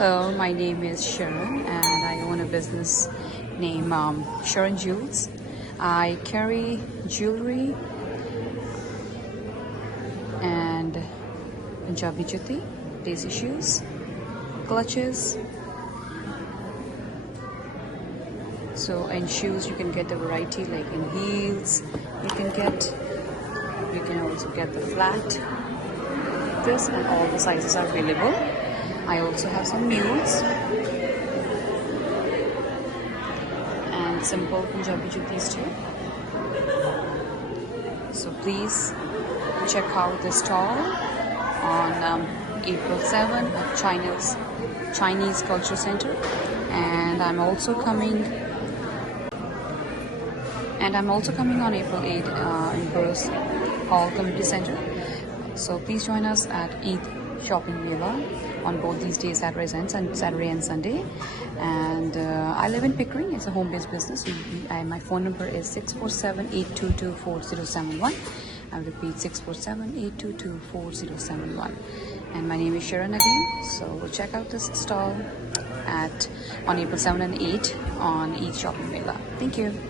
Hello, my name is Sharan and I own a business named Sharan Jewels. I carry jewelry and Punjabi jutti, desi shoes, clutches. So in shoes you can get the variety, like in heels you can also get the flat. This and all the sizes are available. I also have some mules and simple Punjabi juttis too. So please check out this stall on April 7 at Chinese Culture Center, and I'm also coming on April 8 in Burris Hall Community Center. So please join us at Eid Shopping Mela on both these days, Saturday and Sunday. And I live in Pickering. It's a home-based business. My phone number is 647-822-4071. I repeat, 647-822-4071. And my name is Sharan again. So we'll check out this stall on April 7 and 8 on Eid Shopping Mela. Thank you.